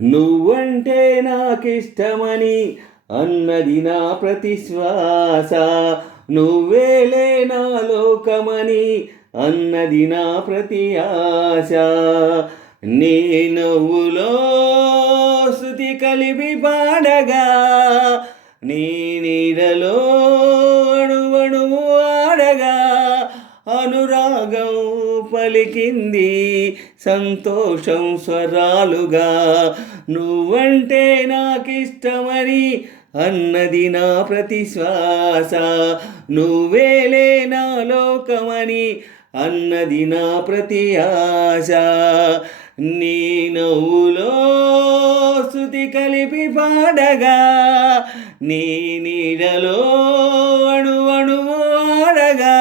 నువ్వంటే నాకిష్టమని అన్నది నా ప్రతి శ్వాస. నువ్వేలే నా లోకమని అన్నది నా ప్రతి ఆశ. నీ నవ్వులో శృతి కలిపి పాడగా, నీ నీడలో అణువణువు ఆడగా, అనురాగం పలికింది సంతోషం స్వరాలుగా. నువ్వంటే నాకిష్టమని అన్నది నా ప్రతి శ్వాస. నువ్వేలే నా లోకమని అన్నది నా ప్రతి ఆశ. నీ నవ్వులో శృతి కలిపి పాడగా, నీ నీడలో అణువణువు ఆడగా,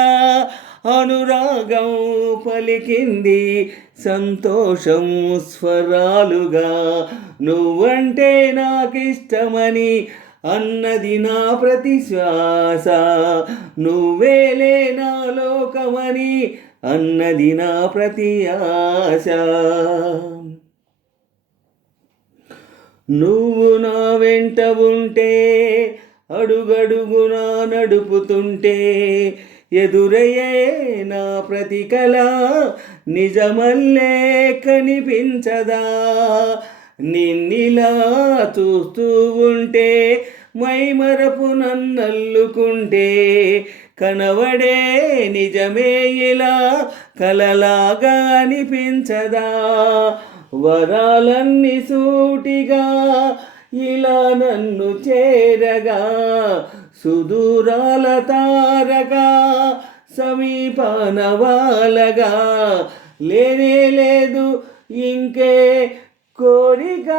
అనురాగం పలికింది సంతోషం స్వరాలుగా. నువ్వంటే నాకిష్టమని అన్నది నా ప్రతి శ్వాస. నువ్వేలే నా లోకమని అన్నది నా ప్రతి ఆశ. నువ్వు నా వెంట ఉంటే, అడుగడుగునా నడుపుతుంటే, ఎదురయ్యే నా ప్రతి కళ నిజమల్లే కనిపించదా. నిన్నిలా చూస్తూ ఉంటే, మైమరపు నన్నల్లుకుంటే, కనవడే నిజమే ఇలా కలలాగా అనిపించదా. వరాలన్నీ సూటిగా ఇలా నన్ను చేరగా, సుదూరాల తారగా సమీపాన వాలగా, లేనే లేదు ఇంకే కోరిక.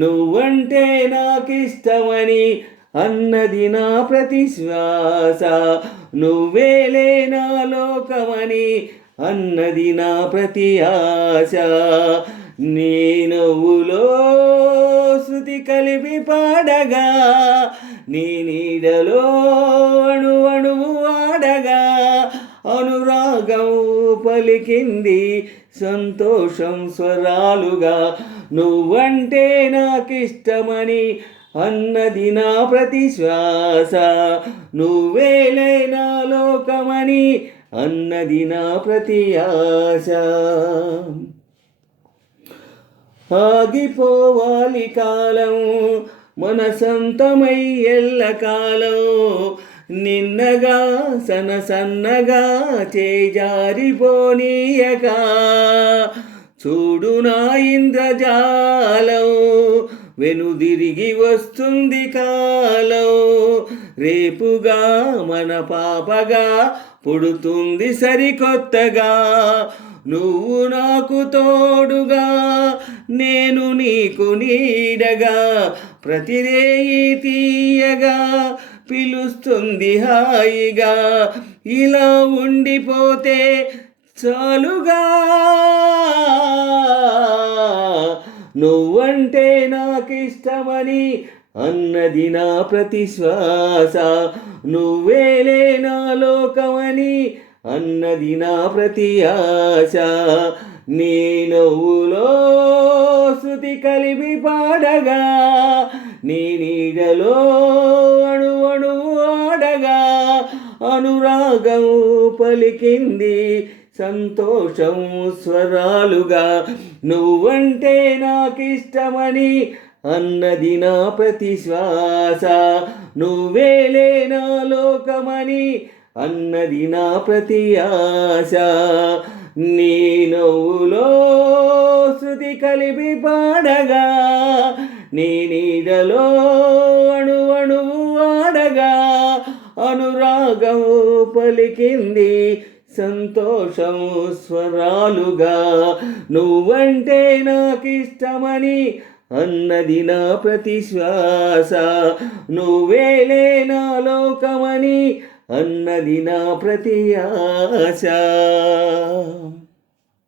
నువ్వంటే నాకిష్టమని అన్నది నా ప్రతి శ్వాస. నువ్వేలే నా లోకమని అన్నది నా ప్రతి ఆశ. నీ నవ్వులో శృతి కలిపి పాడగా, నీ నీడలో అణువణువు ఆడగా, అనురాగం పలికింది సంతోషం స్వరాలుగా. నువ్వంటే నాకిష్టమని అన్నది నా ప్రతి శ్వాస. నువ్వేలే నా లోకమని అన్నది నా ప్రతి ఆశ. ఆగిపోవాలి కాలం మన సొంతమై ఎల్లకాలం, నిన్నగా సన్నగా చేజారిపోనీయక. చూడు నా ఇంద్రజాలం వెనుదిరిగి వస్తుంది కాలం, రేపుగా మన పాపగా పుడుతుంది సరికొత్తగా. నువ్వు నాకు తోడుగా, నేను నీకు నీడగా, ప్రతిరేయి తీయగా పిలుస్తుంది హాయిగా. ఇలా ఉండిపోతే చాలుగా. నువ్వంటే నాకిష్టమని అన్నది నా ప్రతి శ్వాస. నువ్వేలే నా లోకమని అన్నది నా ప్రతి ఆశ. నీ నవ్వులో శృతి కలిపి పాడగా, నీ నీడలో అణువణువు ఆడగా, అనురాగం పలికింది సంతోషం స్వరాలుగా. నువ్వంటే నాకిష్టమని అన్నది నా ప్రతి శ్వాస. నువ్వేలే నా లోకమని అన్నది నా ప్రతి ఆశ. నీ నవ్వులో శృతి కలిపి పాడగా, నీ నీడలో అణువణువు ఆడగా, అనురాగం పలికింది సంతోషం స్వరాలుగా. నువ్వంటే నాకిష్టమని అన్నది నా ప్రతి శ్వాస. నువ్వేలే నా లోకమని అన్నది నా ప్రతి ఆశ.